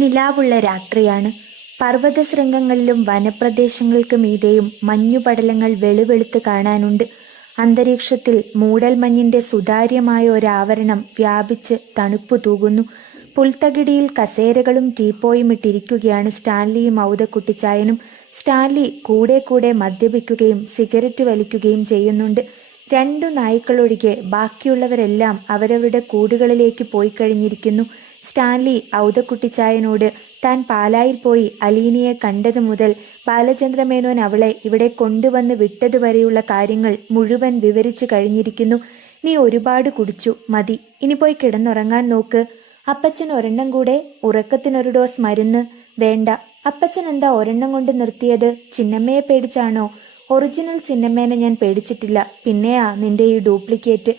നിലാവുള്ള രാത്രിയാണ്. പർവ്വതശൃംഗങ്ങളിലും വനപ്രദേശങ്ങൾക്ക് മീതെയും മഞ്ഞുപടലങ്ങൾ വെളുവെളുത്ത് കാണാനുണ്ട്. അന്തരീക്ഷത്തിൽ മൂടൽമഞ്ഞിന്റെ സുതാര്യമായ ഒരാവരണം വ്യാപിച്ച് തണുപ്പു തൂകുന്നു. പുൽത്തകിടിയിൽ കസേരകളും ടീപ്പോയും ഇട്ടിരിക്കുകയാണ് സ്റ്റാൻലിയും ഔതക്കുട്ടിച്ചായനും. സ്റ്റാൻലി കൂടെ കൂടെ മദ്യപിക്കുകയും സിഗരറ്റ് വലിക്കുകയും ചെയ്യുന്നുണ്ട്. രണ്ടു നായ്ക്കളൊഴികെ ബാക്കിയുള്ളവരെല്ലാം അവരവരുടെ കൂടുകളിലേക്ക് പോയി കഴിഞ്ഞിരിക്കുന്നു. സ്റ്റാൻലി ഔതക്കുട്ടിച്ചായനോട് താൻ പാലായിൽ പോയി അലീനയെ കണ്ടതു മുതൽ ബാലചന്ദ്രമേനോൻ അവളെ ഇവിടെ കൊണ്ടുവന്ന് വിട്ടതുവരെയുള്ള കാര്യങ്ങൾ മുഴുവൻ വിവരിച്ചു കഴിഞ്ഞിരിക്കുന്നു. നീ ഒരുപാട് കുടിച്ചു, മതി, ഇനി പോയി കിടന്നുറങ്ങാൻ നോക്ക്. അപ്പച്ചൻ ഒരെണ്ണം കൂടെ, ഉറക്കത്തിനൊരു ഡോസ് മരുന്ന്. വേണ്ട. അപ്പച്ചൻ എന്താ ഒരെണ്ണം കൊണ്ട് നിർത്തിയത്? ചിന്നമ്മയെ പേടിച്ചാണോ? ഒറിജിനൽ ചിന്നമ്മേനെ ഞാൻ പേടിച്ചിട്ടില്ല, പിന്നെയാ നിന്റെ ഈ ഡ്യൂപ്ലിക്കേറ്റ്.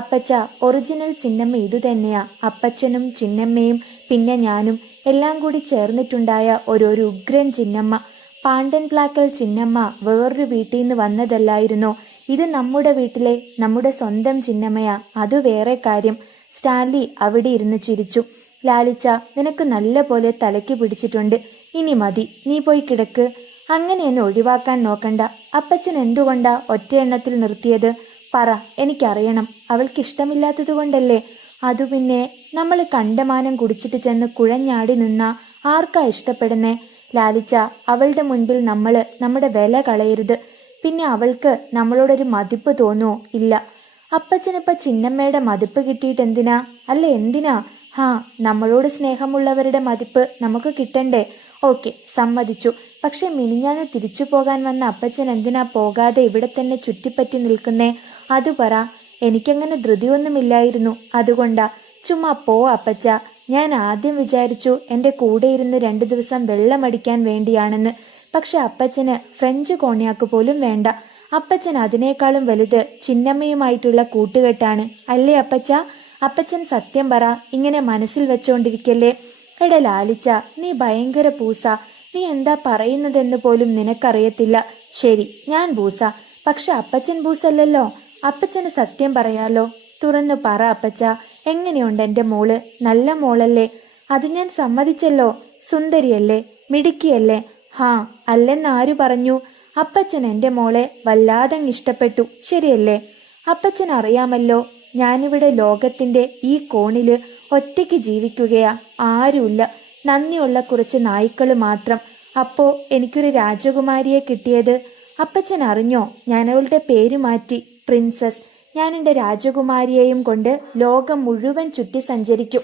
അപ്പച്ച, ഒറിജിനൽ ചിന്നമ്മ ഇതുതന്നെയാ. അപ്പച്ചനും ചിന്നമ്മയും പിന്നെ ഞാനും എല്ലാം കൂടി ചേർന്നിട്ടുണ്ടായ ഒരു ഉഗ്രൻ ചിന്നമ്മ. പാണ്ഡൻ പ്ലാക്കൽ ചിന്നമ്മ വേറൊരു വീട്ടിൽ നിന്ന് വന്നതല്ലായിരുന്നോ? ഇത് നമ്മുടെ വീട്ടിലെ, നമ്മുടെ സ്വന്തം ചിന്നമ്മയാ. അത് വേറെ കാര്യം. സ്റ്റാൻലി അവിടെ ഇരുന്ന് ചിരിച്ചു. ലാലിച്ച, നിനക്ക് നല്ല പോലെ തലയ്ക്ക് പിടിച്ചിട്ടുണ്ട്. ഇനി മതി, നീ പോയി കിടക്ക്. അങ്ങനെ എന്നെ ഒഴിവാക്കാൻ നോക്കണ്ട. അപ്പച്ചൻ എന്തുകൊണ്ടാ ഒറ്റ എണ്ണത്തിൽ നിർത്തിയത്? പറ, എനിക്കറിയണം. അവൾക്കിഷ്ടമില്ലാത്തത് കൊണ്ടല്ലേ? അതു പിന്നെ, നമ്മൾ കണ്ടമാനം കുടിച്ചിട്ട് ചെന്ന് കുഴഞ്ഞാടി നിന്നാ ആർക്കാ ഇഷ്ടപ്പെടുന്നേ? ലാലിച്ച, അവളുടെ മുൻപിൽ നമ്മൾ നമ്മുടെ വില കളയരുത്. പിന്നെ അവൾക്ക് നമ്മളോടൊരു മതിപ്പ് തോന്നുമോ? ഇല്ല. അപ്പച്ചനിപ്പ ചിന്നമ്മയുടെ മതിപ്പ് കിട്ടിയിട്ടെന്തിനാ? അല്ല എന്തിനാ? നമ്മളോട് സ്നേഹമുള്ളവരുടെ മതിപ്പ് നമുക്ക് കിട്ടണ്ടേ? ഓക്കെ, സമ്മതിച്ചു. പക്ഷെ മിനിഞ്ഞാന്ന് തിരിച്ചു പോകാൻ വന്ന അപ്പച്ചൻ എന്തിനാ പോകാതെ ഇവിടെ തന്നെ ചുറ്റിപ്പറ്റി നിൽക്കുന്നേ? അത് പറ. എനിക്കങ്ങനെ ധൃതിയൊന്നുമില്ലായിരുന്നു, അതുകൊണ്ടാ. ചുമ്മാ പോ അപ്പച്ച. ഞാൻ ആദ്യം വിചാരിച്ചു എൻ്റെ കൂടെ ഇരുന്ന് 2 ദിവസം വെള്ളമടിക്കാൻ വേണ്ടിയാണെന്ന്. പക്ഷെ അപ്പച്ചന് ഫ്രഞ്ച് കോണ്യാക്ക് പോലും വേണ്ട. അപ്പച്ചൻ അതിനേക്കാളും വലുത് ചിന്നമ്മയുമായിട്ടുള്ള കൂട്ടുകെട്ടാണ്, അല്ലേ അപ്പച്ച? അപ്പച്ചൻ സത്യം പറ, ഇങ്ങനെ മനസ്സിൽ വെച്ചോണ്ടിരിക്കല്ലേ. എടാ ലാലിച്ച, നീ ഭയങ്കര പൂസ. നീ എന്താ പറയുന്നതെന്ന് പോലും നിനക്കറിയത്തില്ല. ശരി, ഞാൻ പൂസ. പക്ഷെ അപ്പച്ചൻ പൂസല്ലല്ലോ. അപ്പച്ചന് സത്യം പറയാലോ. തുറന്നു പറ അപ്പച്ച, എങ്ങനെയുണ്ട് എൻ്റെ മോള്? നല്ല മോളല്ലേ? അത് ഞാൻ സമ്മതിച്ചല്ലോ. സുന്ദരിയല്ലേ? മിടുക്കിയല്ലേ? അല്ലെന്നാരു പറഞ്ഞു? അപ്പച്ചൻ എൻ്റെ മോളെ വല്ലാതങ്ങ് ഇഷ്ടപ്പെട്ടു, ശരിയല്ലേ? അപ്പച്ചൻ അറിയാമല്ലോ, ഞാനിവിടെ ലോകത്തിൻ്റെ ഈ കോണില് ഒറ്റയ്ക്ക് ജീവിക്കുകയാ. ആരുമില്ല. നന്ദിയുള്ള കുറച്ച് നായ്ക്കൾ മാത്രം. അപ്പോ എനിക്കൊരു രാജകുമാരിയെ കിട്ടിയത് അപ്പച്ചൻ അറിഞ്ഞോ? ഞാൻ അവളുടെ പേര് മാറ്റി, പ്രിൻസസ്. ഞാൻ എൻ്റെ രാജകുമാരിയെയും കൊണ്ട് ലോകം മുഴുവൻ ചുറ്റി സഞ്ചരിക്കും.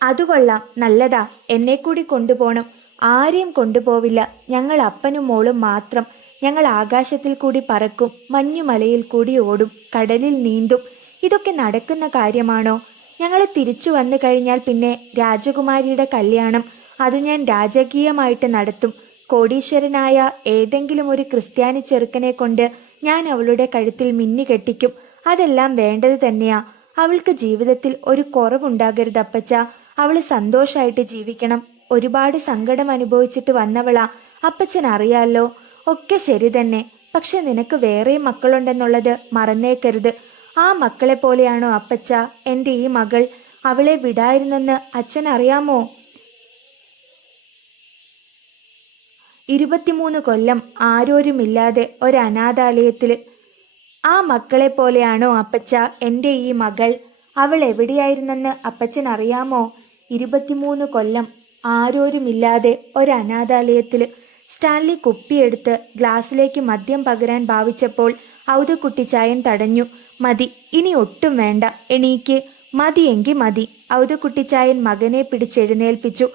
അതുകൊള്ളാം, നല്ലതാ. എന്നെ കൂടി കൊണ്ടുപോകണം. ആരെയും കൊണ്ടുപോവില്ല. ഞങ്ങൾ അപ്പനും മോളും മാത്രം. ഞങ്ങൾ ആകാശത്തിൽ കൂടി പറക്കും, മഞ്ഞുമലയിൽ കൂടി ഓടും, കടലിൽ നീന്തും. ഇതൊക്കെ നടക്കുന്ന കാര്യമാണോ? ഞങ്ങൾ തിരിച്ചു വന്നു കഴിഞ്ഞാൽ പിന്നെ രാജകുമാരിയുടെ കല്യാണം, അത് ഞാൻ രാജകീയമായിട്ട് നടത്തും. കോടീശ്വരനായ ഏതെങ്കിലും ഒരു ക്രിസ്ത്യാനി ചെറുക്കനെ കൊണ്ട് ഞാൻ അവളുടെ കഴുത്തിൽ മിന്നി കെട്ടിക്കും. അതെല്ലാം വേണ്ടത് തന്നെയാ. അവൾക്ക് ജീവിതത്തിൽ ഒരു കുറവുണ്ടാകരുത് അപ്പച്ച. അവള് സന്തോഷായിട്ട് ജീവിക്കണം. ഒരുപാട് സങ്കടം അനുഭവിച്ചിട്ട് വന്നവളാ. അപ്പച്ചൻ അറിയാലോ. ഒക്കെ ശരി തന്നെ. പക്ഷെ നിനക്ക് വേറെയും മക്കളുണ്ടെന്നുള്ളത് മറന്നേക്കരുത്. ആ മക്കളെ പോലെയാണോ അപ്പച്ച എൻ്റെ ഈ മകൾ? അവളെ വിടായിരുന്നെന്ന് അച്ഛൻ അറിയാമോ? 23 കൊല്ലം ആരോരുമില്ലാതെ ഒരനാഥാലയത്തില്. ആ മക്കളെ പോലെയാണോ അപ്പച്ച എൻ്റെ ഈ മകൾ? അവൾ എവിടെയായിരുന്നെന്ന് അപ്പച്ചൻ അറിയാമോ? 23 കൊല്ലം ആരോരുമില്ലാതെ ഒരനാഥാലയത്തില്. സ്റ്റാൻലി കുപ്പിയെടുത്ത് ഗ്ലാസ്സിലേക്ക് മദ്യം പകരാൻ ഭാവിച്ചപ്പോൾ ഔതക്കുട്ടിച്ചായൻ തടഞ്ഞു. മതി, ഇനി ഒട്ടും വേണ്ട, എണീക്ക്. മതിയെങ്കിൽ മതി. ഔതക്കുട്ടിച്ചായൻ മകനെ പിടിച്ചെഴുന്നേൽപ്പിച്ചു.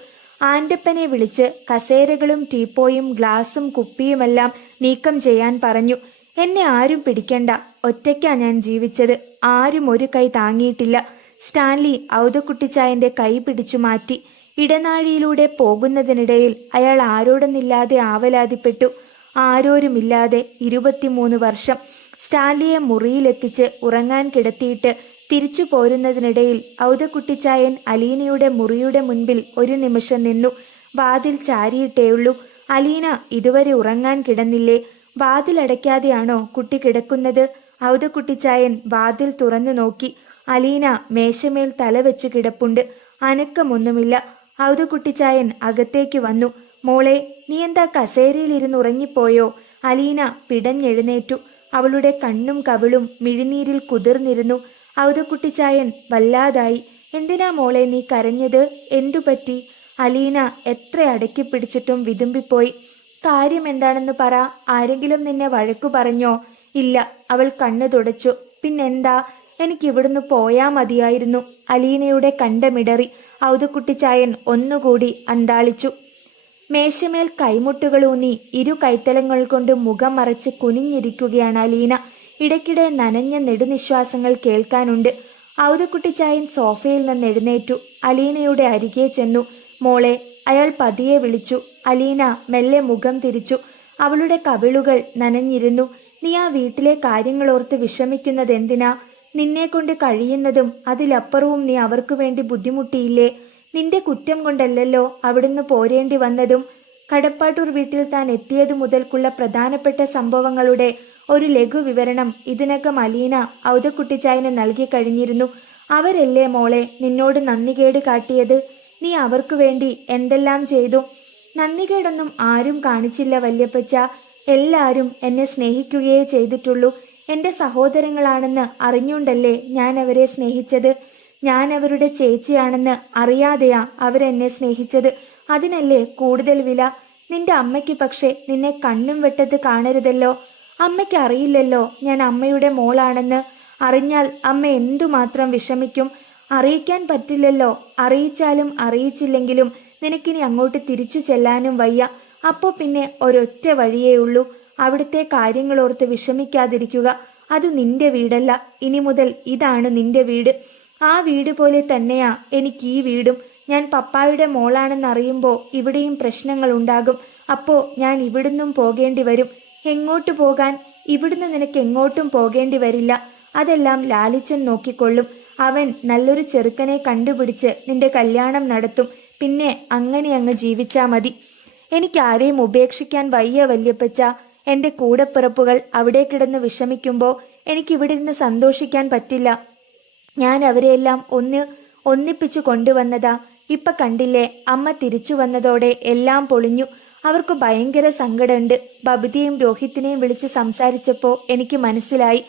ആൻ്റപ്പനെ വിളിച്ച് കസേരകളും ടീപ്പോയും ഗ്ലാസും കുപ്പിയുമെല്ലാം നീക്കം ചെയ്യാൻ പറഞ്ഞു. എന്നെ ആരും പിടിക്കണ്ട. ഒറ്റയ്ക്കാ ഞാൻ ജീവിച്ചത്. ആരും ഒരു കൈ താങ്ങിയിട്ടില്ല. സ്റ്റാൻലി ഔതക്കുട്ടിച്ചായൻ്റെ കൈ പിടിച്ചു മാറ്റി. ഇടനാഴിയിലൂടെ പോകുന്നതിനിടയിൽ അയാൾ ആരോടൊന്നില്ലാതെ ആവലാതിപ്പെട്ടു. ആരോരുമില്ലാതെ 23 വർഷം. സ്റ്റാൻലിയെ മുറിയിലെത്തിച്ച് ഉറങ്ങാൻ കിടത്തിയിട്ട് തിരിച്ചു പോരുന്നതിനിടയിൽ ഔതക്കുട്ടിച്ചായൻ അലീനയുടെ മുറിയുടെ മുൻപിൽ ഒരു നിമിഷം നിന്നു. വാതിൽ ചാരിയിട്ടേയുള്ളൂ. അലീന ഇതുവരെ ഉറങ്ങാൻ കിടന്നില്ലേ? വാതിലടയ്ക്കാതെയാണോ കുട്ടി കിടക്കുന്നത്? ഔതക്കുട്ടിച്ചായൻ വാതിൽ തുറന്നു നോക്കി. അലീന മേശമേൽ തലവെച്ച് കിടപ്പുണ്ട്. അനക്കമൊന്നുമില്ല. ഔതുകുട്ടിച്ചായൻ അകത്തേക്ക് വന്നു. മോളെ, നീ എന്താ കസേരയിലിരുന്ന് ഉറങ്ങിപ്പോയോ? അലീന പിടഞ്ഞെഴുന്നേറ്റു. അവളുടെ കണ്ണും കവിളും മിഴിനീരിൽ കുതിർന്നിരുന്നു. ഔതുകുട്ടിച്ചായൻ വല്ലാതായി. എന്തിനാ മോളെ നീ കരഞ്ഞത്? എന്തുപറ്റി? അലീന എത്ര അടക്കി പിടിച്ചിട്ടും വിതുമ്പിപ്പോയി. കാര്യം എന്താണെന്ന് പറ. ആരെങ്കിലും നിന്നെ വഴക്കു പറഞ്ഞോ? ഇല്ല. അവൾ കണ്ണു തുടച്ചു. പിന്നെന്താ? എനിക്കിവിടുന്ന് പോയാ മതിയായിരുന്നു. അലീനയുടെ കണ്ടമിടറി. ഔതുകുട്ടിച്ചായൻ ഒന്നുകൂടി അന്താളിച്ചു. മേശമേൽ കൈമുട്ടുകളൂന്നി ഇരു കൈത്തലങ്ങൾ കൊണ്ട് മുഖം മറച്ച് കുനിഞ്ഞിരിക്കുകയാണ് അലീന. ഇടയ്ക്കിടെ നനഞ്ഞ നെടുനിശ്വാസങ്ങൾ കേൾക്കാനുണ്ട്. ഔതുകുട്ടിച്ചായൻ സോഫയിൽ നിന്ന് എഴുന്നേറ്റു. അലീനയുടെ അരികെ ചെന്നു. മോളെ, അയാൾ പതിയെ വിളിച്ചു. അലീന മെല്ലെ മുഖം തിരിച്ചു. അവളുടെ കവിളുകൾ നനഞ്ഞിരുന്നു. നീ ആ വീട്ടിലെ കാര്യങ്ങളോർത്ത് വിഷമിക്കുന്നതെന്തിനാ? നിന്നെക്കൊണ്ട് കഴിയുന്നതും അതിലപ്പുറവും നീ അവർക്കു വേണ്ടി ബുദ്ധിമുട്ടിയില്ലേ? നിന്റെ കുറ്റം കൊണ്ടല്ലല്ലോ അവിടുന്ന് പോരേണ്ടി വന്നതും. കടപ്പാട്ടൂർ വീട്ടിൽ താൻ എത്തിയതു മുതൽക്കുള്ള പ്രധാനപ്പെട്ട സംഭവങ്ങളുടെ ഒരു ലഘു വിവരണം ഇതിനകം അലീന ഔതുകുട്ടിച്ചായന് നൽകി കഴിഞ്ഞിരുന്നു. അവരല്ലേ മോളെ നിന്നോട് നന്ദികേട് കാട്ടിയത്? നീ അവർക്കു വേണ്ടി എന്തെല്ലാം ചെയ്തു? നന്ദികേടൊന്നും ആരും കാണിച്ചില്ല വല്യപ്പച്ച. എല്ലാവരും എന്നെ സ്നേഹിക്കുകയേ ചെയ്തിട്ടുള്ളൂ. എൻ്റെ സഹോദരങ്ങളാണെന്ന് അറിഞ്ഞുകൊണ്ടല്ലേ ഞാൻ അവരെ സ്നേഹിച്ചത്. ഞാൻ അവരുടെ ചേച്ചിയാണെന്ന് അറിയാതെയാ അവരെന്നെ സ്നേഹിച്ചത്. അതിനല്ലേ കൂടുതൽ വില. നിന്റെ അമ്മയ്ക്ക് പക്ഷെ നിന്നെ കണ്ണും വെട്ടത്ത് കാണരുതല്ലോ. അമ്മയ്ക്ക് അറിയില്ലല്ലോ ഞാൻ അമ്മയുടെ മോളാണെന്ന്. അറിഞ്ഞാൽ അമ്മ എന്തുമാത്രം വിഷമിക്കും. അറിയിക്കാൻ പറ്റില്ലല്ലോ. അറിയിച്ചാലും അറിയിച്ചില്ലെങ്കിലും നിനക്കിനി അങ്ങോട്ട് തിരിച്ചു ചെല്ലാനും വയ്യ. അപ്പോൾ പിന്നെ ഒരൊറ്റ വഴിയേ ഉള്ളൂ. അവിടുത്തെ കാര്യങ്ങളോർത്ത് വിഷമിക്കാതിരിക്കുക. അത് നിന്റെ വീടല്ല. ഇനി മുതൽ ഇതാണ് നിന്റെ വീട്. ആ വീട് പോലെ തന്നെയാ എനിക്ക് ഈ വീടും. ഞാൻ പപ്പായുടെ മോളാണെന്നറിയുമ്പോൾ ഇവിടെയും പ്രശ്നങ്ങൾ ഉണ്ടാകും. അപ്പോൾ ഞാൻ ഇവിടുന്നും പോകേണ്ടി വരും. എങ്ങോട്ട് പോകാൻ? ഇവിടുന്ന് നിനക്ക് എങ്ങോട്ടും പോകേണ്ടി വരില്ല. അതെല്ലാം ലാലിച്ചൻ നോക്കിക്കൊള്ളും. അവൻ നല്ലൊരു ചെറുക്കനെ കണ്ടുപിടിച്ച് നിന്റെ കല്യാണം നടത്തും. പിന്നെ അങ്ങനെ അങ്ങ് ജീവിച്ചാ മതി. എനിക്കാരെയും ഉപേക്ഷിക്കാൻ വയ്യ വല്യപ്പച്ച. എൻ്റെ കൂടപ്പിറപ്പുകൾ അവിടെ കിടന്ന് വിഷമിക്കുമ്പോൾ എനിക്കിവിടെ ഇരുന്ന് സന്തോഷിക്കാൻ പറ്റില്ല. ഞാൻ അവരെയെല്ലാം ഒന്നിപ്പിച്ചു കൊണ്ടുവന്നതാ. ഇപ്പൊ കണ്ടില്ലേ, അമ്മ തിരിച്ചു വന്നതോടെ എല്ലാം പൊളിഞ്ഞു. അവർക്ക് ഭയങ്കര സങ്കടമുണ്ട്. ബബിതയെയും രോഹിത്തിനെയും വിളിച്ച് സംസാരിച്ചപ്പോൾ എനിക്ക് മനസ്സിലായി.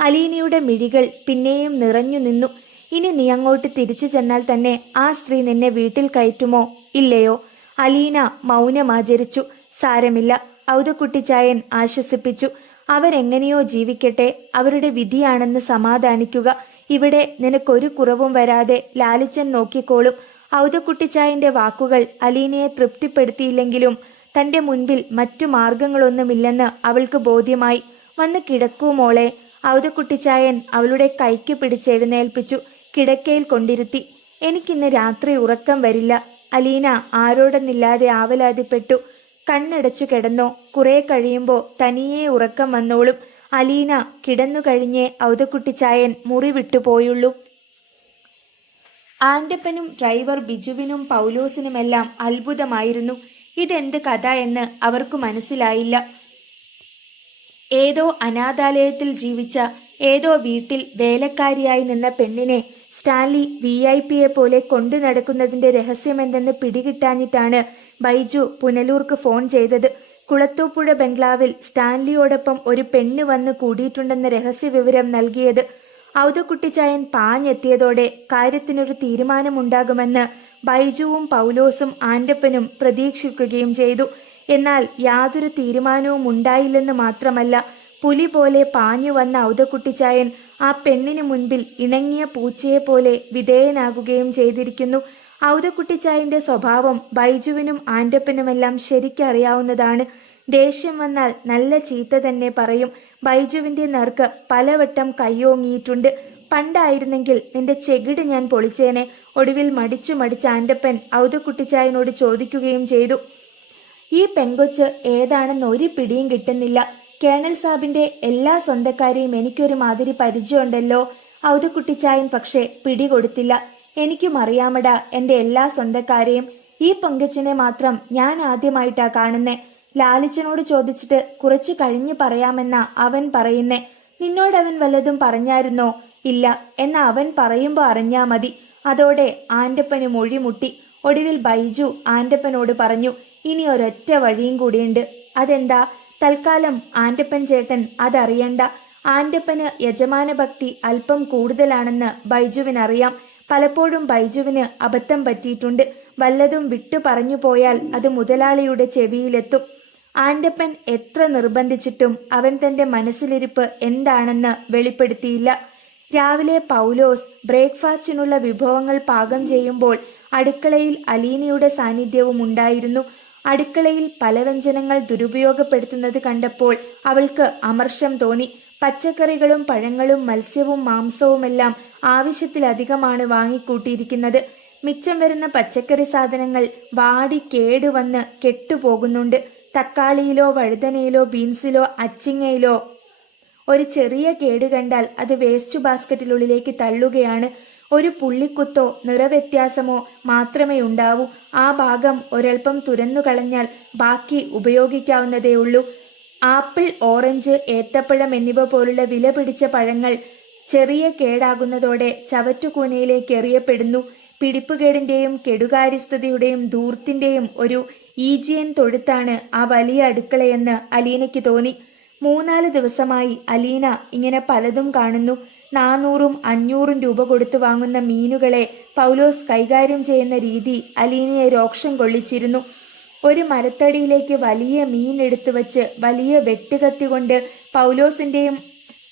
അലീനയുടെ മിഴികൾ പിന്നെയും നിറഞ്ഞു നിന്നു. ഇനി നീ അങ്ങോട്ട് തിരിച്ചു ചെന്നാൽ തന്നെ ആ സ്ത്രീ നിന്നെ വീട്ടിൽ കയറ്റുമോ ഇല്ലയോ? അലീന മൗനമാചരിച്ചു. സാരമില്ല, ഔതുകുട്ടിച്ചായൻ ആശ്വസിപ്പിച്ചു. അവരെങ്ങനെയോ ജീവിക്കട്ടെ. അവരുടെ വിധിയാണെന്ന് സമാധാനിക്കുക. ഇവിടെ നിനക്കൊരു കുറവും വരാതെ ലാലിച്ചൻ നോക്കിക്കോളും. ഔതുകുട്ടിച്ചായന്റെ വാക്കുകൾ അലീനയെ തൃപ്തിപ്പെടുത്തിയില്ലെങ്കിലും തന്റെ മുൻപിൽ മറ്റു മാർഗങ്ങളൊന്നുമില്ലെന്ന് അവൾക്ക് ബോധ്യമായി. വന്ന് കിടക്കൂ മോളെ. ഔതുകുട്ടിച്ചായൻ അവളുടെ കൈക്ക് പിടിച്ചെഴുന്നേൽപ്പിച്ചു. കിടക്കയിൽ കൊണ്ടിരുത്തി. എനിക്കിന്ന് രാത്രി ഉറക്കം വരില്ല. അലീന ആരോടെന്നില്ലാതെ ആവലാതിപ്പെട്ടു. കണ്ണടച്ചു കിടന്നോ. കുറെ കഴിയുമ്പോൾ തനിയെ ഉറക്കം വന്നോളും. അലീന കിടന്നു കഴിഞ്ഞേ ഔതുകുട്ടിച്ചായൻ മുറി വിട്ടുപോയുള്ളൂ. ആൻ്റപ്പനും ഡ്രൈവർ ബിജുവിനും പൗലോസിനുമെല്ലാം അത്ഭുതമായിരുന്നു. ഇതെന്ത് കഥ എന്ന് അവർക്ക് മനസ്സിലായില്ല. ഏതോ അനാഥാലയത്തിൽ ജീവിച്ച ഏതോ വീട്ടിൽ വേലക്കാരിയായി നിന്ന പെണ്ണിനെ സ്റ്റാൻലി VIP പോലെ കൊണ്ടു നടക്കുന്നതിന്റെ രഹസ്യമെന്തെന്ന് പിടികിട്ടാഞ്ഞിട്ടാണ് ബൈജു പുനലൂർക്ക് ഫോൺ ചെയ്തത്. കുളത്തൂപ്പുഴ ബംഗ്ലാവിൽ സ്റ്റാൻലിയോടൊപ്പം ഒരു പെണ്ണ് വന്ന് കൂടിയിട്ടുണ്ടെന്ന രഹസ്യവിവരം നൽകിയത്. ഔതുകുട്ടിച്ചായൻ പാഞ്ഞെത്തിയതോടെ കാര്യത്തിനൊരു തീരുമാനമുണ്ടാകുമെന്ന് ബൈജുവും പൗലോസും ആൻ്റപ്പനും പ്രതീക്ഷിക്കുകയും ചെയ്തു. എന്നാൽ യാതൊരു തീരുമാനവും ഉണ്ടായില്ലെന്ന് മാത്രമല്ല, പുലി പോലെ പാഞ്ഞു വന്ന ഔതുകുട്ടിച്ചായൻ ആ പെണ്ണിനു മുൻപിൽ ഇണങ്ങിയ പൂച്ചയെപ്പോലെ വിധേയനാകുകയും ചെയ്തിരിക്കുന്നു. ഔതുകുട്ടിച്ചായന്റെ സ്വഭാവം ബൈജുവിനും ആൻ്റപ്പനുമെല്ലാം ശരിക്കറിയാവുന്നതാണ്. ദേഷ്യം വന്നാൽ നല്ല ചീത്ത തന്നെ പറയും. ബൈജുവിന്റെ നേർക്ക് പലവട്ടം കയ്യോങ്ങിയിട്ടുണ്ട്. പണ്ടായിരുന്നെങ്കിൽ നിന്റെ ചെകിട് ഞാൻ പൊളിച്ചേനെ. ഒടുവിൽ മടിച്ചു ആൻ്റപ്പൻ ഔതുകുട്ടിച്ചായനോട് ചോദിക്കുകയും ചെയ്തു. ഈ പെങ്കൊച്ച് ഏതാണെന്ന് ഒരു പിടിയും കിട്ടുന്നില്ല. കേണൽ സാബിന്റെ എല്ലാ സ്വന്തക്കാരെയും എനിക്കൊരു മാതിരി പരിചയമുണ്ടല്ലോ. ഔതുകുട്ടിച്ചായൻ പക്ഷെ പിടികൊടുത്തില്ല. എനിക്കും അറിയാമടാ എൻ്റെ എല്ലാ സ്വന്തക്കാരെയും. ഈ പെങ്കൊച്ചിനെ മാത്രം ഞാൻ ആദ്യമായിട്ടാ കാണുന്നേ. ലാലിച്ചനോട് ചോദിച്ചിട്ട് കുറച്ച് കഴിഞ്ഞ് പറയാമെന്നാ അവൻ പറയുന്നേ. നിന്നോടവൻ വല്ലതും പറഞ്ഞായിരുന്നോ? ഇല്ല. എന്നാ അവൻ പറയുമ്പോൾ അറിഞ്ഞാ മതി. അതോടെ ആൻ്റപ്പന് മൊഴിമുട്ടി. ഒടുവിൽ ബൈജു ആൻ്റപ്പനോട് പറഞ്ഞു, ഇനി ഒരൊറ്റ വഴിയും കൂടിയുണ്ട്. അതെന്താ? തൽക്കാലം ആൻ്റപ്പൻ ചേട്ടൻ അതറിയണ്ട. ആൻ്റപ്പന് യജമാന ഭക്തി അല്പം കൂടുതലാണെന്ന് ബൈജുവിനറിയാം. പലപ്പോഴും ബൈജുവിന് അബദ്ധം പറ്റിയിട്ടുണ്ട്. വല്ലതും വിട്ടു പറഞ്ഞു പോയാൽ അത് മുതലാളിയുടെ ചെവിയിലെത്തും. ആൻ്റപ്പൻ എത്ര നിർബന്ധിച്ചിട്ടും അവൻ തന്റെ മനസ്സിലിരിപ്പ് എന്താണെന്ന് വെളിപ്പെടുത്തിയില്ല. രാവിലെ പൗലോസ് ബ്രേക്ക്ഫാസ്റ്റിനുള്ള വിഭവങ്ങൾ പാകം ചെയ്യുമ്പോൾ അടുക്കളയിൽ അലീനയുടെ സാന്നിധ്യവും ഉണ്ടായിരുന്നു. അടുക്കളയിൽ പലവ്യഞ്ജനങ്ങൾ ദുരുപയോഗപ്പെടുത്തുന്നത് കണ്ടപ്പോൾ അവൾക്ക് അമർഷം തോന്നി. പച്ചക്കറികളും പഴങ്ങളും മത്സ്യവും മാംസവുമെല്ലാം ആവശ്യത്തിലധികമാണ് വാങ്ങിക്കൂട്ടിയിരിക്കുന്നത്. മിച്ചം വരുന്ന പച്ചക്കറി സാധനങ്ങൾ വാടി കേടുവന്ന് കെട്ടുപോകുന്നുണ്ട്. തക്കാളിയിലോ വഴുതനയിലോ ബീൻസിലോ അച്ചിങ്ങയിലോ ഒരു ചെറിയ കേട് കണ്ടാൽ അത് വേസ്റ്റ് ബാസ്ക്കറ്റിനുള്ളിലേക്ക് തള്ളുകയാണ്. ഒരു പുള്ളിക്കുത്തോ നിറവ്യത്യാസമോ മാത്രമേ ഉണ്ടാവൂ. ആ ഭാഗം ഒരൽപ്പം തുരന്നു കളഞ്ഞാൽ ബാക്കി ഉപയോഗിക്കാവുന്നതേയുള്ളൂ. ആപ്പിൾ, ഓറഞ്ച്, ഏത്തപ്പഴം എന്നിവ പോലുള്ള വില പിടിച്ച പഴങ്ങൾ ചെറിയ കേടാകുന്നതോടെ ചവറ്റുകൂനയിലേക്ക് എറിയപ്പെടുന്നു. പിടിപ്പുകേടിന്റെയും കെടുകാര്യസ്ഥതയുടെയും ധൂർത്തിന്റെയും ഒരു ഈജിയൻ തൊഴുത്താണ് ആ വലിയ അടുക്കളയെന്ന് അലീനയ്ക്ക് തോന്നി. 3-4 ദിവസമായി അലീന ഇങ്ങനെ പലതും കാണുന്നു. 400-ഉം 500-ഉം രൂപ കൊടുത്തു വാങ്ങുന്ന മീനുകളെ പൗലോസ് കൈകാര്യം ചെയ്യുന്ന രീതി അലീനയെ രോക്ഷം കൊള്ളിച്ചിരുന്നു. ഒരു മരത്തടിയിലേക്ക് വലിയ മീൻ എടുത്തു വച്ച് വലിയ വെട്ടുകത്തി കൊണ്ട് പൗലോസിന്റെയും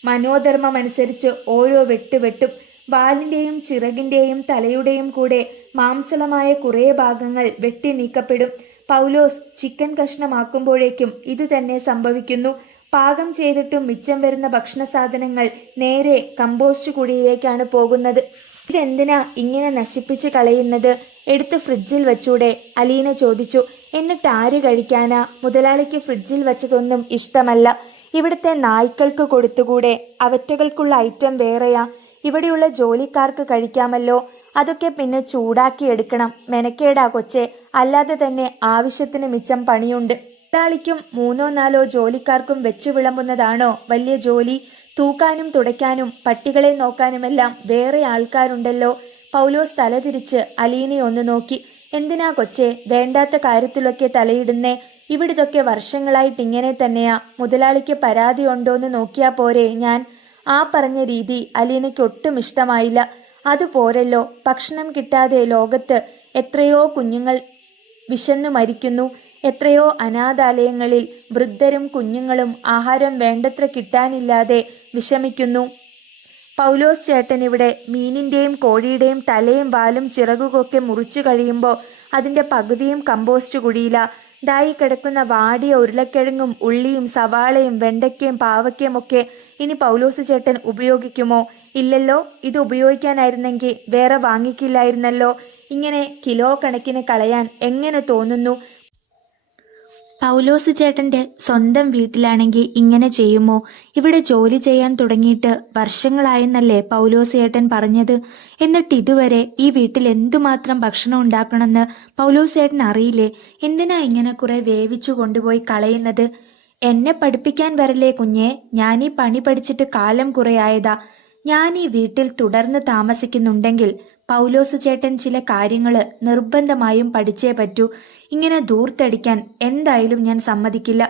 മനോധർമ്മമനുസരിച്ച് ഓരോ വെട്ടും. വാലിന്റെയും ചിറകിന്റെയും തലയുടെയും കൂടെ മാംസളമായ കുറേ ഭാഗങ്ങൾ വെട്ടി നീക്കപ്പെടും. പൗലോസ് ചിക്കൻ കഷ്ണമാക്കുമ്പോഴേക്കും ഇതുതന്നെ സംഭവിക്കുന്നു. പാകം ചെയ്തിട്ടും മിച്ചം വരുന്ന ഭക്ഷണ സാധനങ്ങൾ നേരെ കമ്പോസ്റ്റ് കുഴിയിലേക്കാണ് പോകുന്നത്. ഇതെന്തിനാ ഇങ്ങനെ നശിപ്പിച്ച് കളയുന്നത്? എടുത്ത് ഫ്രിഡ്ജിൽ വെച്ചൂടെ? അലീന ചോദിച്ചു. എന്നിട്ട് ആര് കഴിക്കാനാ? മുതലാളിക്ക് ഫ്രിഡ്ജിൽ വെച്ചതൊന്നും ഇഷ്ടമല്ല. ഇവിടുത്തെ നായ്ക്കൾക്ക് കൊടുത്തുകൂടെ? അവറ്റകൾക്കുള്ള ഐറ്റം വേറെയാ. ഇവിടെയുള്ള ജോലിക്കാർക്ക് കഴിക്കാമല്ലോ. അതൊക്കെ പിന്നെ ചൂടാക്കി എടുക്കണം. മെനക്കേടാ കൊച്ചെ. അല്ലാതെ തന്നെ ആവശ്യത്തിന് മിച്ചം പണിയുണ്ട്. മുതലാളിക്കും 3-4 ജോലിക്കാർക്കും വെച്ചു വിളമ്പുന്നതാണോ വലിയ ജോലി? തൂക്കാനും തുടയ്ക്കാനും പട്ടികളെ നോക്കാനുമെല്ലാം വേറെ ആൾക്കാരുണ്ടല്ലോ. പൗലോസ് തലതിരിച്ച് അലീനയെ ഒന്ന് നോക്കി. എന്തിനാ കൊച്ചെ വേണ്ടാത്ത കാര്യത്തിലൊക്കെ തലയിടുന്നേ? ഇവിടിതൊക്കെ വർഷങ്ങളായിട്ട് ഇങ്ങനെ തന്നെയാ. മുതലാളിക്ക് പരാതി ഉണ്ടോന്ന് നോക്കിയാ പോരെ? ഞാൻ ആ പറഞ്ഞ രീതി അലീനയ്ക്ക് ഒട്ടും ഇഷ്ടമായില്ല. അതുപോരല്ലോ, ഭക്ഷണം കിട്ടാതെ ലോകത്ത് എത്രയോ കുഞ്ഞുങ്ങൾ വിശന്നു മരിക്കുന്നു. എത്രയോ അനാഥാലയങ്ങളിൽ വൃദ്ധരും കുഞ്ഞുങ്ങളും ആഹാരം വേണ്ടത്ര കിട്ടാനില്ലാതെ വിഷമിക്കുന്നു. പൗലോസ് ചേട്ടൻ ഇവിടെ മീനിന്റെയും കോഴിയുടെയും തലയും വാലും ചിറകുമൊക്കെ മുറിച്ചു കഴിയുമ്പോൾ അതിന്റെ പകുതിയും കമ്പോസ്റ്റ് കുഴിയില. ദായി കിടക്കുന്ന വാടിയ ഉരുളക്കിഴങ്ങും ഉള്ളിയും സവാളയും വെണ്ടയ്ക്കയും പാവയ്ക്കയും ഒക്കെ ഇനി പൗലോസ് ചേട്ടൻ ഉപയോഗിക്കുമോ? ഇല്ലല്ലോ. ഇത് ഉപയോഗിക്കാനായിരുന്നെങ്കിൽ വേറെ വാങ്ങിക്കില്ലായിരുന്നല്ലോ. ഇങ്ങനെ കിലോ കണക്കിന് കളയാൻ എങ്ങനെ തോന്നുന്നു? പൗലോസ് ചേട്ടന്റെ സ്വന്തം വീട്ടിലാണെങ്കിൽ ഇങ്ങനെ ചെയ്യുമോ? ഇവിടെ ജോലി ചെയ്യാൻ തുടങ്ങിയിട്ട് വർഷങ്ങളായെന്നല്ലേ പൗലോസ് ചേട്ടൻ പറഞ്ഞത്? എന്നിട്ട് ഇതുവരെ ഈ വീട്ടിൽ എന്തുമാത്രം ഭക്ഷണം ഉണ്ടാക്കണമെന്ന് പൗലോസ് ചേട്ടൻ അറിയില്ലേ? എന്തിനാ ഇങ്ങനെ കുറെ വേവിച്ചു കൊണ്ടുപോയി കളയുന്നത്? എന്നെ പഠിപ്പിക്കാൻ വരല്ലേ കുഞ്ഞെ? ഞാനീ പണി പഠിച്ചിട്ട് കാലം കുറയായതാ. ഞാൻ ഈ വീട്ടിൽ തുടർന്ന് താമസിക്കുന്നുണ്ടെങ്കിൽ പൗലോസ് ചേട്ടൻ ചില കാര്യങ്ങള് നിർബന്ധമായും പഠിച്ചേ പറ്റൂ. ഇങ്ങനെ ദൂർത്തടിക്കാൻ എന്തായാലും ഞാൻ സമ്മതിക്കില്ല.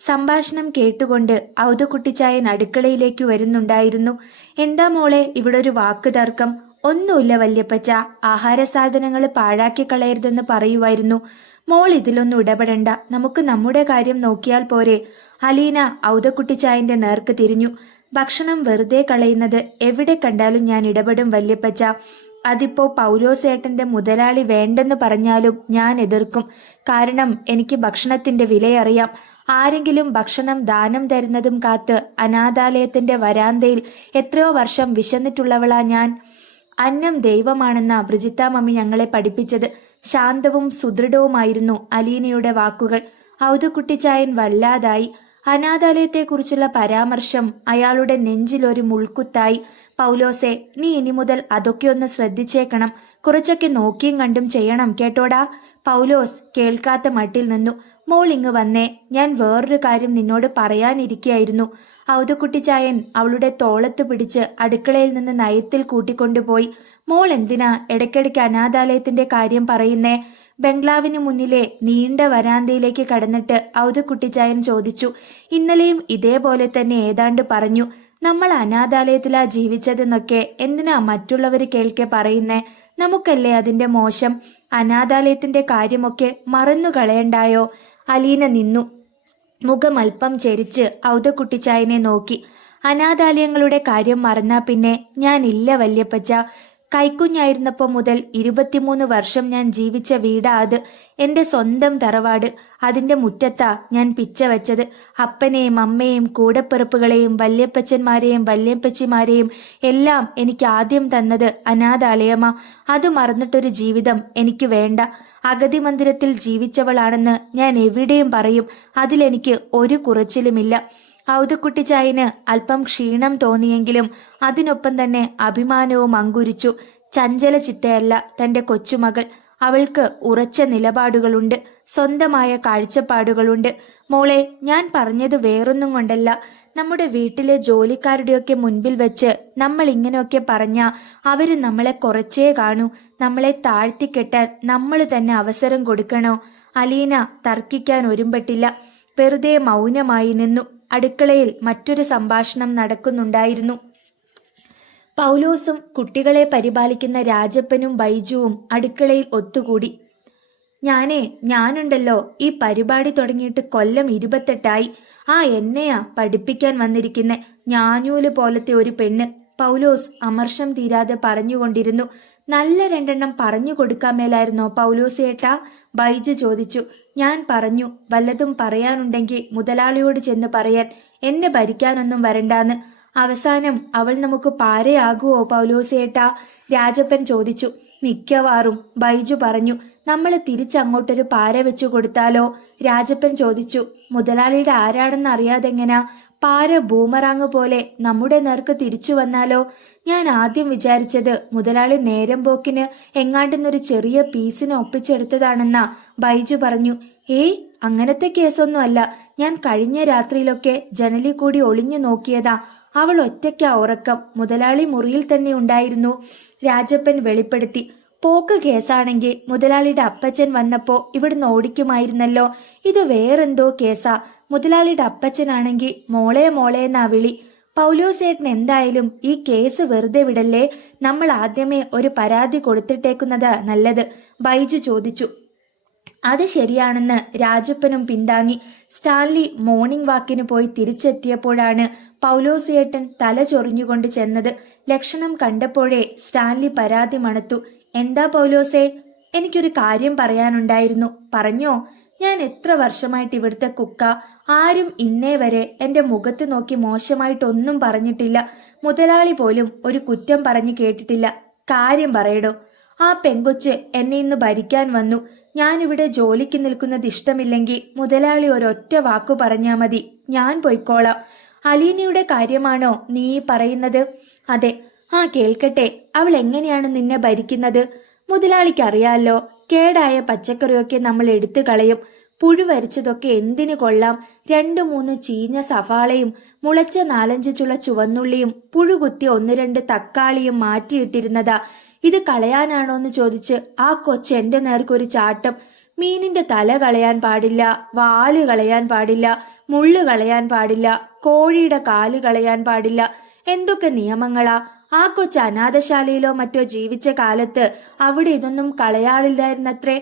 സംഭാഷണം കേട്ടുകൊണ്ട് ഔദക്കുട്ടിച്ചായൻ അടുക്കളയിലേക്ക് വരുന്നുണ്ടായിരുന്നു. എന്താ മോളെ ഇവിടെ ഒരു വാക്ക് തർക്കം? ഒന്നുമില്ല വല്യപ്പച്ച. ആഹാര സാധനങ്ങൾ പാഴാക്കി കളയരുതെന്ന് പറയുമായിരുന്നു. മോൾ ഇതിലൊന്നും ഇടപെടണ്ട. നമുക്ക് നമ്മുടെ കാര്യം നോക്കിയാൽ പോരെ? അലീന ഔദക്കുട്ടിച്ചായന്റെ നേർക്ക് തിരിഞ്ഞു. ഭക്ഷണം വെറുതെ കളയുന്നത് എവിടെ കണ്ടാലും ഞാൻ ഇടപെടും വല്യപ്പച്ച. അതിപ്പോ പൗലോസ് ഏട്ടന്റെ മുതലാളി വേണ്ടെന്ന് പറഞ്ഞാലും ഞാൻ എതിർക്കും. കാരണം എനിക്ക് ഭക്ഷണത്തിന്റെ വിലയറിയാം. ആരെങ്കിലും ഭക്ഷണം ദാനം തരുന്നതും കാത്ത് അനാഥാലയത്തിന്റെ വരാന്തയിൽ എത്രയോ വർഷം വിശന്നിട്ടുള്ളവളാ ഞാൻ. അന്നം ദൈവമാണെന്ന ബ്രിജിത്ത മമ്മി ഞങ്ങളെ പഠിപ്പിച്ചത്. ശാന്തവും സുദൃഢവുമായിരുന്നു അലീനയുടെ വാക്കുകൾ. ഔദക്കുട്ടിച്ചായൻ വല്ലാതായി. അനാഥാലയത്തെക്കുറിച്ചുള്ള പരാമർശം അയാളുടെ നെഞ്ചിലൊരു മുൾക്കുത്തായി. പൗലോസെ, നീ ഇനി മുതൽ അതൊക്കെ ഒന്ന് ശ്രദ്ധിച്ചേക്കണം. കുറച്ചൊക്കെ നോക്കിയും കണ്ടും ചെയ്യണം കേട്ടോടാ. പൗലോസ് കേൾക്കാത്ത മട്ടിൽ നിന്നു. മോൾ ഇങ്ങ് വന്നേ, ഞാൻ വേറൊരു കാര്യം നിന്നോട് പറയാനിരിക്കുകയായിരുന്നു. ഔതുക്കുട്ടിച്ചായൻ അവളുടെ തോളത്ത് പിടിച്ച് അടുക്കളയിൽ നിന്ന് നയത്തിൽ കൂട്ടിക്കൊണ്ടുപോയി. മോൾ എന്തിനാ ഇടയ്ക്കിടയ്ക്ക് അനാഥാലയത്തിന്റെ കാര്യം പറയുന്നേ? ബംഗ്ലാവിന് മുന്നിലെ നീണ്ട വരാന്തയിലേക്ക് കടന്നിട്ട് ഔതുക്കുട്ടിച്ചായൻ ചോദിച്ചു. ഇന്നലെയും ഇതേപോലെ തന്നെ ഏതാണ്ട് പറഞ്ഞു. നമ്മൾ അനാഥാലയത്തിലാ ജീവിച്ചതെന്നൊക്കെ എന്തിനാ മറ്റുള്ളവർ കേൾക്കെ പറയുന്നേ? നമുക്കല്ലേ അതിന്റെ മോശം. അനാഥാലയത്തിന്റെ കാര്യമൊക്കെ മറന്നു കളയണ്ടായോ? അലീന നിന്നു. മുഖം അല്പം ചെരിച്ച് ഔതക്കുട്ടിച്ചായനെ നോക്കി. അനാഥാലയങ്ങളുടെ കാര്യം മറന്നാ പിന്നെ ഞാനില്ല വല്യപ്പച്ച. കൈക്കുഞ്ഞായിരുന്നപ്പോ മുതൽ 23 വർഷം ഞാൻ ജീവിച്ച വീടാ അത്. എന്റെ സ്വന്തം തറവാട്. അതിന്റെ മുറ്റത്താ ഞാൻ പിച്ച വെച്ചത്. അപ്പനെയും അമ്മയെയും കൂടപ്പിറപ്പുകളെയും വല്യപ്പച്ചന്മാരെയും വല്യപ്പച്ചിമാരെയും എല്ലാം എനിക്ക് ആദ്യം തന്നത് അനാഥാലയമാ. അത് മറന്നിട്ടൊരു ജീവിതം എനിക്ക് വേണ്ട. അഗതി മന്ദിരത്തിൽ ജീവിച്ചവളാണെന്ന് ഞാൻ എവിടെയും പറയും. അതിലെനിക്ക് ഒരു കുറച്ചിലുമില്ല. ഔതുക്കുട്ടിച്ചായന് അല്പം ക്ഷീണം തോന്നിയെങ്കിലും അതിനൊപ്പം തന്നെ അഭിമാനവും അങ്കുരിച്ചു. ചഞ്ചല ചിത്തയല്ല തന്റെ കൊച്ചുമകൾ. അവൾക്ക് ഉറച്ച നിലപാടുകളുണ്ട്, സ്വന്തമായ കാഴ്ചപ്പാടുകളുണ്ട്. മോളെ, ഞാൻ പറഞ്ഞത് വേറൊന്നും കൊണ്ടല്ല. നമ്മുടെ വീട്ടിലെ ജോലിക്കാരുടെയൊക്കെ മുൻപിൽ വെച്ച് നമ്മൾ ഇങ്ങനെയൊക്കെ പറഞ്ഞാ അവര് നമ്മളെ കുറച്ചേ കാണൂ. നമ്മളെ താഴ്ത്തിക്കെട്ടാൻ നമ്മൾ തന്നെ അവസരം കൊടുക്കണോ? അലീന തർക്കിക്കാൻ ഒരുമ്പെട്ടില്ല. വെറുതെ മൗനമായി നിന്നു. അടുക്കളയിൽ മറ്റൊരു സംഭാഷണം നടക്കുന്നുണ്ടായിരുന്നു. പൗലോസും കുട്ടികളെ പരിപാലിക്കുന്ന രാജപ്പനും ബൈജുവും അടുക്കളയിൽ ഒത്തുകൂടി. ഞാനുണ്ടല്ലോ ഈ പരിപാടി തുടങ്ങിയിട്ട് കൊല്ലം 28 എന്നെയാ പഠിപ്പിക്കാൻ വന്നിരിക്കുന്നെ. ഞാനൂല് പോലത്തെ ഒരു പെണ്ണ്. പൗലോസ് അമർഷം തീരാതെ പറഞ്ഞുകൊണ്ടിരുന്നു. നല്ല 2 പറഞ്ഞു കൊടുക്കാൻ മേലായിരുന്നോ പൗലോസ് ഏട്ടാ? ബൈജു ചോദിച്ചു. ഞാൻ പറഞ്ഞു, വല്ലതും പറയാനുണ്ടെങ്കിൽ മുതലാളിയോട് ചെന്ന് പറയാൻ, എന്നെ ഭരിക്കാനൊന്നും വരണ്ടാന്ന്. അവസാനം അവൾ നമുക്ക് പാരയാകുവോ പൗലോസേട്ടാ? രാജപ്പൻ ചോദിച്ചു. മിക്കവാറും, ബൈജു പറഞ്ഞു. നമ്മൾ തിരിച്ചങ്ങോട്ടൊരു പാര വെച്ചു കൊടുത്താലോ? രാജപ്പൻ ചോദിച്ചു. മുതലാളിയുടെ ആരാണെന്ന് അറിയാതെങ്ങനാ? പാര ബൂമറാങ് പോലെ നമ്മുടെ നേർക്ക് തിരിച്ചു വന്നാലോ? ഞാൻ ആദ്യം വിചാരിച്ചത് മുതലാളി നേരം പോക്കിന് എങ്ങാണ്ടെന്നൊരു ചെറിയ പീസിന് ഒപ്പിച്ചെടുത്തതാണെന്നാ. ബൈജു പറഞ്ഞു. ഏയ്, അങ്ങനത്തെ കേസൊന്നുമല്ല. ഞാൻ കഴിഞ്ഞ രാത്രിയിലൊക്കെ ജനലിൽ കൂടി ഒളിഞ്ഞു നോക്കിയതാ. അവൾ ഒറ്റയ്ക്കാ ഉറക്കം. മുതലാളി മുറിയിൽ തന്നെ ഉണ്ടായിരുന്നു. രാജപ്പൻ വെളിപ്പെടുത്തി. പോക്ക് കേസാണെങ്കിൽ മുതലാളിയുടെ അപ്പച്ചൻ വന്നപ്പോ ഇവിടുന്ന് ഓടിക്കുമായിരുന്നല്ലോ. ഇത് വേറെന്തോ കേസാ. മുതലാളിയുടെ അപ്പച്ചനാണെങ്കിൽ മോളെ മോളേന്നാ വിളി. പൗലോസേട്ടൻ എന്തായാലും ഈ കേസ് വെറുതെ വിടല്ലേ. നമ്മൾ ആദ്യമേ ഒരു പരാതി കൊടുത്തിട്ടേക്കുന്നത് നല്ലത്, ബൈജു ചോദിച്ചു. അത് ശരിയാണെന്ന് രാജപ്പനും പിന്താങ്ങി. സ്റ്റാൻലി മോർണിംഗ് വാക്കിന് പോയി തിരിച്ചെത്തിയപ്പോഴാണ് പൗലോസേട്ടൻ തല ചൊറിഞ്ഞുകൊണ്ട് ചെന്നത്. ലക്ഷണം കണ്ടപ്പോഴേ സ്റ്റാൻലി പരാതി മണത്തു. എന്താ പൗലോസേ? എനിക്കൊരു കാര്യം പറയാനുണ്ടായിരുന്നു. പറഞ്ഞോ? ഞാൻ എത്ര വർഷമായിട്ട് ഇവിടുത്തെ കുക്ക. ആരും ഇന്നേ വരെ എന്റെ മുഖത്ത് നോക്കി മോശമായിട്ടൊന്നും പറഞ്ഞിട്ടില്ല. മുതലാളി പോലും ഒരു കുറ്റം പറഞ്ഞു കേട്ടിട്ടില്ല. കാര്യം പറയടോ. ആ പെങ്കൊച്ച് എന്നെ ഇന്ന് ഭരിക്കാൻ വന്നു. ഞാനിവിടെ ജോലിക്ക് നിൽക്കുന്നത് ഇഷ്ടമില്ലെങ്കിൽ മുതലാളി ഒരൊറ്റ വാക്കു പറഞ്ഞാ മതി, ഞാൻ പൊയ്ക്കോളാം. അലീനയുടെ കാര്യമാണോ നീ പറയുന്നത്? അതെ. കേൾക്കട്ടെ. അവൾ എങ്ങനെയാണ് നിന്നെ ഭരിക്കുന്നത്? മുതലാളിക്കറിയാലോ, കേടായ പച്ചക്കറിയൊക്കെ നമ്മൾ എടുത്തു കളയും. പുഴുവരിച്ചതൊക്കെ എന്തിനു കൊള്ളാം? 2-3 ചീഞ്ഞ സവാളയും മുളച്ച 4-5 ചുള ചുവന്നുള്ളിയും പുഴുകുത്തിയ 1-2 തക്കാളിയും മാറ്റിയിട്ടിരുന്നതാ. ഇത് കളയാനാണോന്ന് ചോദിച്ച് ആ കൊച്ച് എന്റെ നേർക്കൊരു ചാട്ടം. മീനിന്റെ തല കളയാൻ പാടില്ല, വാല് കളയാൻ പാടില്ല, മുള്ളു കളയാൻ പാടില്ല, കോഴിയുടെ കാല് കളയാൻ പാടില്ല. എന്തൊക്കെ നിയമങ്ങളാ! ആ കൊച്ച് അനാഥശാലയിലോ മറ്റോ ജീവിച്ച കാലത്ത് അവിടെ ഇതൊന്നും കളയാറില്ലായിരുന്നത്രേ.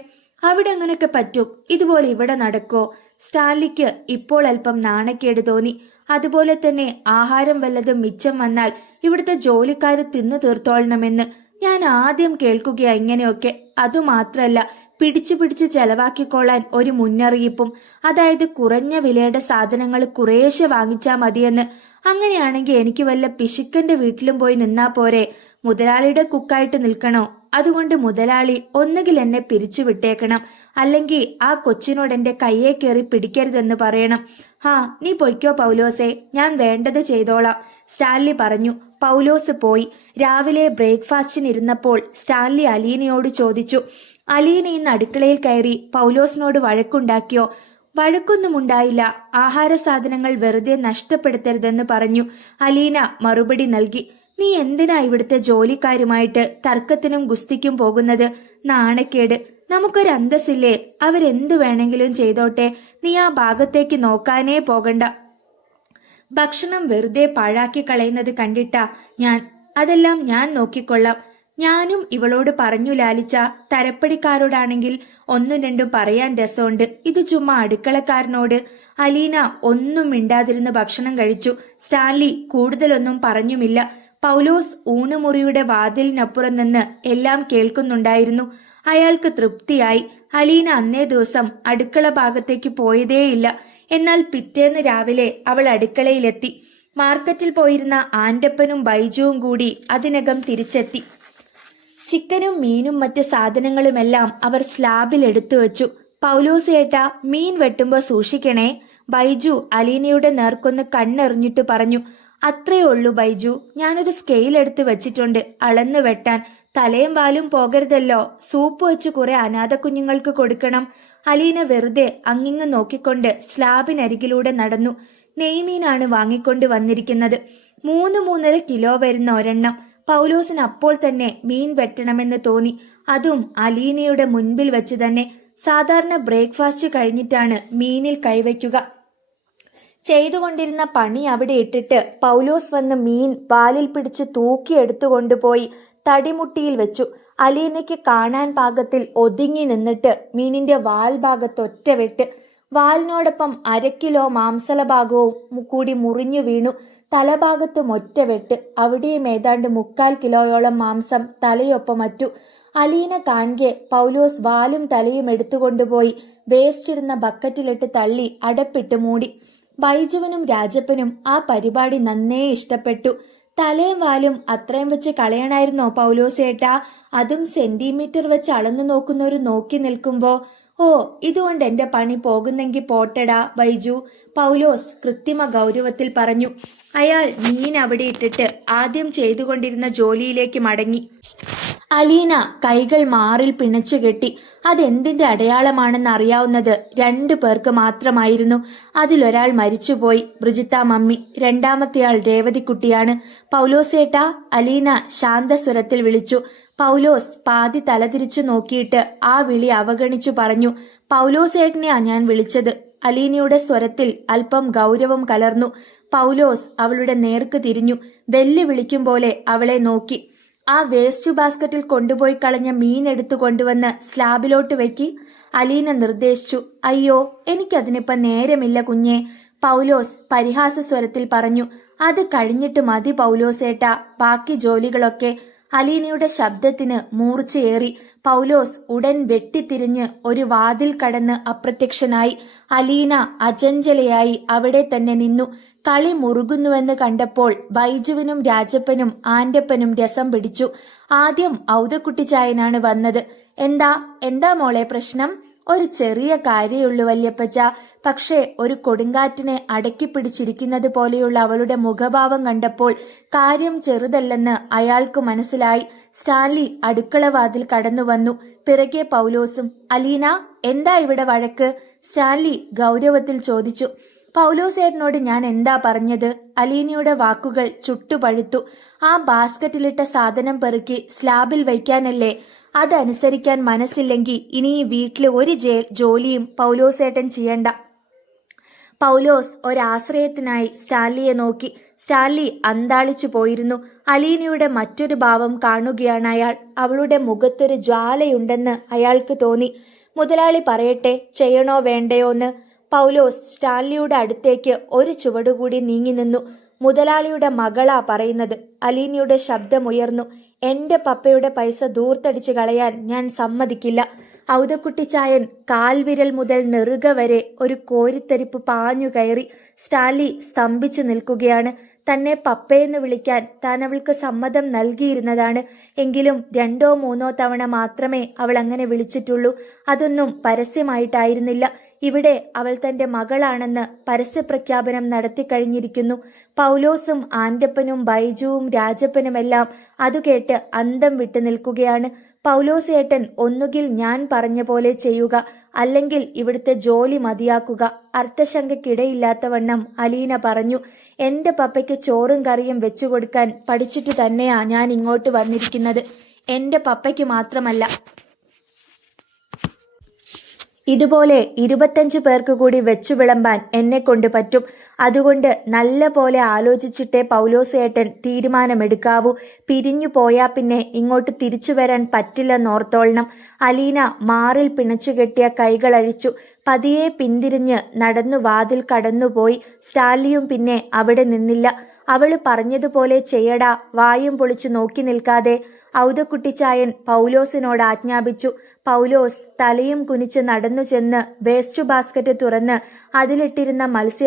അവിടെ അങ്ങനെയൊക്കെ പറ്റും. ഇതുപോലെ ഇവിടെ നടക്കോ? സ്റ്റാൻലിക്ക് ഇപ്പോൾ അല്പം നാണക്കേട് തോന്നി. അതുപോലെ തന്നെ ആഹാരം വല്ലതും മിച്ചം വന്നാൽ ഇവിടുത്തെ ജോലിക്കാര് തിന്നു തീർത്തോളണമെന്ന് ഞാൻ ആദ്യം കേൾക്കുകയാ ഇങ്ങനെയൊക്കെ. അതുമാത്രല്ല, പിടിച്ചു ചെലവാക്കിക്കൊള്ളാൻ ഒരു മുന്നറിയിപ്പും. അതായത് കുറഞ്ഞ വിലയുടെ സാധനങ്ങൾ കുറേശ്ശെ വാങ്ങിച്ചാൽ മതിയെന്ന്. അങ്ങനെയാണെങ്കിൽ എനിക്ക് വല്ല പിശുക്കന്റെ വീട്ടിലും പോയി നിന്നാ പോരെ? മുതലാളിയുടെ കുക്കായിട്ട് നിൽക്കണോ? അതുകൊണ്ട് മുതലാളി ഒന്നുകിൽ എന്നെ പിരിച്ചു വിട്ടേക്കണം, അല്ലെങ്കിൽ ആ കൊച്ചിനോട് എന്റെ കയ്യെ കയറി പിടിക്കരുതെന്ന് പറയണം. ഹാ, നീ പൊയ്ക്കോ പൗലോസേ, ഞാൻ വേണ്ടത് ചെയ്തോളാം, സ്റ്റാൻലി പറഞ്ഞു. പൗലോസ് പോയി. രാവിലെ ബ്രേക്ക്ഫാസ്റ്റിനിരുന്നപ്പോൾ സ്റ്റാൻലി അലീനയോട് ചോദിച്ചു, അലീന ഇന്ന് അടുക്കളയിൽ കയറി പൗലോസിനോട് വഴക്കുണ്ടാക്കിയോ? വഴക്കൊന്നും ഉണ്ടായില്ല, ആഹാര സാധനങ്ങൾ വെറുതെ നഷ്ടപ്പെടുത്തരുതെന്ന് പറഞ്ഞു. അലീന മറുപടി നൽകി. നീ എന്തിനാ ഇവിടുത്തെ ജോലിക്കാരുമായിട്ട് തർക്കത്തിനും ഗുസ്തിക്കും പോകുന്നത്? നാണക്കേട്. നമുക്കൊരു അന്തസ്സില്ലേ? അവരെന്തു വേണമെങ്കിലും ചെയ്തോട്ടെ, നീ ആ ഭാഗത്തേക്ക് നോക്കാനേ പോകണ്ട. ഭക്ഷണം വെറുതെ പാഴാക്കി കളയുന്നത് കണ്ടിട്ടാ അതെല്ലാം ഞാൻ നോക്കിക്കൊള്ളാം. ഞാനും ഇവളോട് പറഞ്ഞു ലാലിച്ച. തരപ്പടിക്കാരോടാണെങ്കിൽ ഒന്നും രണ്ടും പറയാൻ രസമുണ്ട്, ഇത് ചുമ്മാ അടുക്കളക്കാരനോട്. അലീന ഒന്നും മിണ്ടാതിരുന്ന് ഭക്ഷണം കഴിച്ചു. സ്റ്റാൻലി കൂടുതലൊന്നും പറഞ്ഞുമില്ല. പൗലോസ് ഊണുമുറിയുടെ വാതിലിനപ്പുറം നിന്ന് എല്ലാം കേൾക്കുന്നുണ്ടായിരുന്നു. അയാൾക്ക് തൃപ്തിയായി. അലീന അന്നേ ദിവസം അടുക്കള ഭാഗത്തേക്ക് പോയതേയില്ല. എന്നാൽ പിറ്റേന്ന് രാവിലെ അവൾ അടുക്കളയിലെത്തി. മാർക്കറ്റിൽ പോയിരുന്ന ആൻ്റപ്പനും ബൈജുവും കൂടി അതിനകം തിരിച്ചെത്തി. ചിക്കനും മീനും മറ്റ് സാധനങ്ങളുമെല്ലാം അവർ സ്ലാബിൽ എടുത്തു വെച്ചു. പൗലോസ് ഏട്ടാ, മീൻ വെട്ടുമ്പോ സൂക്ഷിക്കണേ, ബൈജു അലീനയുടെ നേർക്കൊന്ന് കണ്ണെറിഞ്ഞിട്ട് പറഞ്ഞു. അത്രേ ഉള്ളൂ ബൈജു, ഞാനൊരു സ്കെയിൽ എടുത്ത് വെച്ചിട്ടുണ്ട്, അളന്ന് വെട്ടാൻ. തലയും വാലും പോകരുതല്ലോ. സൂപ്പ് വെച്ച് കുറെ അനാഥ കുഞ്ഞുങ്ങൾക്ക് കൊടുക്കണം. അലീന വെറുതെ അങ്ങിങ്ങ് നോക്കിക്കൊണ്ട് സ്ലാബിനരികിലൂടെ നടന്നു. നെയ്മീനാണ് വാങ്ങിക്കൊണ്ട് വന്നിരിക്കുന്നത്. 3-3.5 കിലോ വരുന്ന ഒരെണ്ണം. പൗലോസിന് അപ്പോൾ തന്നെ മീൻ വെട്ടണമെന്ന് തോന്നി. അതും അലീനയുടെ മുൻപിൽ വെച്ച് തന്നെ. സാധാരണ ബ്രേക്ക്ഫാസ്റ്റ് കഴിഞ്ഞിട്ടാണ് മീനിൽ കൈവയ്ക്കുക. ചെയ്തുകൊണ്ടിരുന്ന പണി അവിടെ ഇട്ടിട്ട് പൗലോസ് വന്ന് മീൻ വാലിൽ പിടിച്ച് തൂക്കിയെടുത്തുകൊണ്ടുപോയി തടിമുട്ടിയിൽ വെച്ചു. അലീനയ്ക്ക് കാണാൻ പാകത്തിൽ ഒതുങ്ങി നിന്നിട്ട് മീനിന്റെ വാൽ ഭാഗത്തൊറ്റ വെട്ട്. വാലിനോടൊപ്പം 1/2 കിലോ മാംസള ഭാഗവും കൂടി മുറിഞ്ഞു വീണു. തലഭാഗത്തും ഒറ്റ വെട്ട്. അവിടെയും ഏതാണ്ട് 3/4 കിലോയോളം മാംസം തലയൊപ്പമറ്റു. അലീന കാണെ പൗലോസ് വാലും തലയും എടുത്തുകൊണ്ടുപോയി വേസ്റ്റിടുന്ന ബക്കറ്റിലിട്ട് തള്ളി അടപ്പിട്ട് മൂടി. ബൈജുവിനും രാജപ്പനും ആ പരിപാടി നന്നേ ഇഷ്ടപ്പെട്ടു. തലയും വാലും അത്രയും വെച്ച് കളയണായിരുന്നോ പൗലോസേട്ടാ? അതും സെന്റിമീറ്റർ വെച്ച് അളന്നു നോക്കുന്നവര് നോക്കി നിൽക്കുമ്പോ. ഓ, ഇതുകൊണ്ട് എന്റെ പണി പോകുന്നെങ്കിൽ പോട്ടടാ ബൈജു, പൗലോസ് കൃത്രിമ ഗൗരവത്തിൽ പറഞ്ഞു. അയാൾ മീൻ അവിടെ ഇട്ടിട്ട് ആദ്യം ചെയ്തുകൊണ്ടിരുന്ന ജോലിയിലേക്ക് മടങ്ങി. അലീന കൈകൾ മാറിൽ പിണച്ചു കെട്ടി. അതെന്തിന്റെ അടയാളമാണെന്ന് അറിയാവുന്നത് 2 പേർക്ക് മാത്രമായിരുന്നു. അതിലൊരാൾ മരിച്ചുപോയി, ബ്രിജിത്ത മമ്മി. രണ്ടാമത്തെയാൾ രേവതിക്കുട്ടിയാണ്. പൗലോസേട്ടാ, അലീന ശാന്തസ്വരത്തിൽ വിളിച്ചു. പൗലോസ് പാതി തലതിരിച്ചു നോക്കിയിട്ട് ആ വിളി അവഗണിച്ചു പറഞ്ഞു. പൗലോസേട്ടനെയാ ഞാൻ വിളിച്ചത്. അലീനയുടെ സ്വരത്തിൽ അല്പം ഗൗരവം കലർന്നു. പൗലോസ് അവളുടെ നേർക്ക് തിരിഞ്ഞു. വെല്ലുവിളിക്കും പോലെ അവളെ നോക്കി. ആ വേസ്റ്റ് ബാസ്ക്കറ്റിൽ കൊണ്ടുപോയി കളഞ്ഞ മീൻ എടുത്തു കൊണ്ടുവന്ന് സ്ലാബിലോട്ട് വെക്കി, അലീന നിർദ്ദേശിച്ചു. അയ്യോ, എനിക്കതിനിപ്പം നേരമില്ല കുഞ്ഞേ, പൗലോസ് പരിഹാസ സ്വരത്തിൽ പറഞ്ഞു. അത് കഴിഞ്ഞിട്ട് മതി പൗലോസേട്ടാ, ബാക്കി ജോലികളൊക്കെ. അലീനയുടെ ശബ്ദത്തിന് മൂർച്ചയേറി. പൗലോസ് ഉടൻ വെട്ടിത്തിരിഞ്ഞ് ഒരു വാതിൽ കടന്ന് അപ്രത്യക്ഷനായി. അലീന അചഞ്ചലയായി അവിടെ തന്നെ നിന്നു. കളി മുറുകുന്നുവെന്ന് കണ്ടപ്പോൾ ബൈജുവിനും രാജപ്പനും ആൻ്റപ്പനും രസം പിടിച്ചു. ആദ്യം ഔതക്കുട്ടിച്ചായനാണ് വന്നത്. എന്താ മോളെ പ്രശ്നം? ഒരു ചെറിയ കാര്യമുള്ളൂ വല്യപ്പച്ച. പക്ഷേ ഒരു കൊടുങ്കാറ്റിനെ അടക്കി പിടിച്ചിരിക്കുന്നത് പോലെയുള്ള അവളുടെ മുഖഭാവം കണ്ടപ്പോൾ കാര്യം ചെറുതല്ലെന്ന് അയാൾക്ക് മനസ്സിലായി. സ്റ്റാൻലി അടുക്കളവാതിൽ കടന്നു വന്നു. പിറകെ പൗലോസും. അലീന, എന്താ ഇവിടെ വഴക്ക്? സ്റ്റാൻലി ഗൗരവത്തിൽ ചോദിച്ചു. പൗലോസേട്ടനോട് ഞാൻ എന്താ പറഞ്ഞത്? അലീനയുടെ വാക്കുകൾ ചുട്ടുപഴുത്തു. ആ ബാസ്ക്കറ്റിലിട്ട സാധനം പെറുക്കി സ്ലാബിൽ വയ്ക്കാനല്ലേ? അതനുസരിക്കാൻ മനസ്സില്ലെങ്കിൽ ഇനി ഈ വീട്ടിൽ ഒരു ജോലിയും പൗലോസേട്ടൻ ചെയ്യണ്ട. പൗലോസ് ഒരാശ്രയത്തിനായി സ്റ്റാൻലിയെ നോക്കി. സ്റ്റാൻലി അന്താളിച്ചു പോയിരുന്നു. അലീനയുടെ മറ്റൊരു ഭാവം കാണുകയാണ് അയാൾ. അവളുടെ മുഖത്തൊരു ജ്വാലയുണ്ടെന്ന് അയാൾക്ക് തോന്നി. മുതലാളി പറയട്ടെ, ചെയ്യണോ വേണ്ടയോന്ന്? പൗലോസ് സ്റ്റാൻലിയുടെ അടുത്തേക്ക് ഒരു ചുവടുകൂടി നീങ്ങി നിന്നു. മുതലാളിയുടെ മകളാ പറയുന്നത്. അലീനയുടെ ശബ്ദമുയർന്നു. എന്റെ പപ്പയുടെ പൈസ ദൂർത്തടിച്ചു കളയാൻ ഞാൻ സമ്മതിക്കില്ല. ഔതക്കുട്ടിച്ചായൻ കാൽവിരൽ മുതൽ നെറുക വരെ ഒരു കോരിത്തരിപ്പ് പാഞ്ഞു കയറി. സ്റ്റാൻലി സ്തംഭിച്ചു നിൽക്കുകയാണ്. തന്നെ പപ്പയെന്ന് വിളിക്കാൻ താൻ അവൾക്ക് സമ്മതം നൽകിയിരുന്നതാണ്. എങ്കിലും 2 or 3 തവണ മാത്രമേ അവൾ അങ്ങനെ വിളിച്ചിട്ടുള്ളൂ. അതൊന്നും പരസ്യമായിട്ടായിരുന്നില്ല. ഇവിടെ അവൾ തന്റെ മകളാണെന്ന് പരസ്യപ്രഖ്യാപനം നടത്തിക്കഴിഞ്ഞിരിക്കുന്നു. പൗലോസും ആൻ്റപ്പനും ബൈജുവും രാജപ്പനുമെല്ലാം അതുകേട്ട് അന്തം വിട്ടു നിൽക്കുകയാണ്. പൗലോസ് ഏട്ടൻ, ഒന്നുകിൽ ഞാൻ പറഞ്ഞ പോലെ ചെയ്യുക, അല്ലെങ്കിൽ ഇവിടുത്തെ ജോലി മതിയാക്കുക. അർത്ഥശങ്കയ്ക്കിടയില്ലാത്തവണ്ണം അലീന പറഞ്ഞു. എന്റെ പപ്പയ്ക്ക് ചോറും കറിയും വെച്ചുകൊടുക്കാൻ പഠിച്ചിട്ട് തന്നെയാ ഞാൻ ഇങ്ങോട്ട് വന്നിരിക്കുന്നത്. എന്റെ പപ്പയ്ക്ക് മാത്രമല്ല, ഇതുപോലെ 25 പേർക്ക് കൂടി വെച്ചു വിളമ്പാൻ എന്നെ കൊണ്ട് പറ്റും. അതുകൊണ്ട് നല്ല പോലെ ആലോചിച്ചിട്ടേ പൗലോസ് ഏട്ടൻ തീരുമാനമെടുക്കാവൂ. പിരിഞ്ഞു പോയാ പിന്നെ ഇങ്ങോട്ട് തിരിച്ചു വരാൻ പറ്റില്ലെന്നോർത്തോളണം. അലീന മാറിൽ പിണച്ചുകെട്ടിയ കൈകളഴിച്ചു. പതിയെ പിന്തിരിഞ്ഞ് നടന്നു വാതിൽ കടന്നുപോയി. സ്റ്റാൻലിയും പിന്നെ അവിടെ നിന്നില്ല. അവള് പറഞ്ഞതുപോലെ ചെയ്യടാ, വായും പൊളിച്ചു നോക്കി നിൽക്കാതെ, ഔതക്കുട്ടിച്ചായൻ പൗലോസിനോട് ആജ്ഞാപിച്ചു. പൗലോസ് തലയും കുനിച്ച് നടന്നു ചെന്ന് വേസ്റ്റ് ബാസ്ക്കറ്റ് തുറന്ന് അതിലിട്ടിരുന്ന മത്സ്യ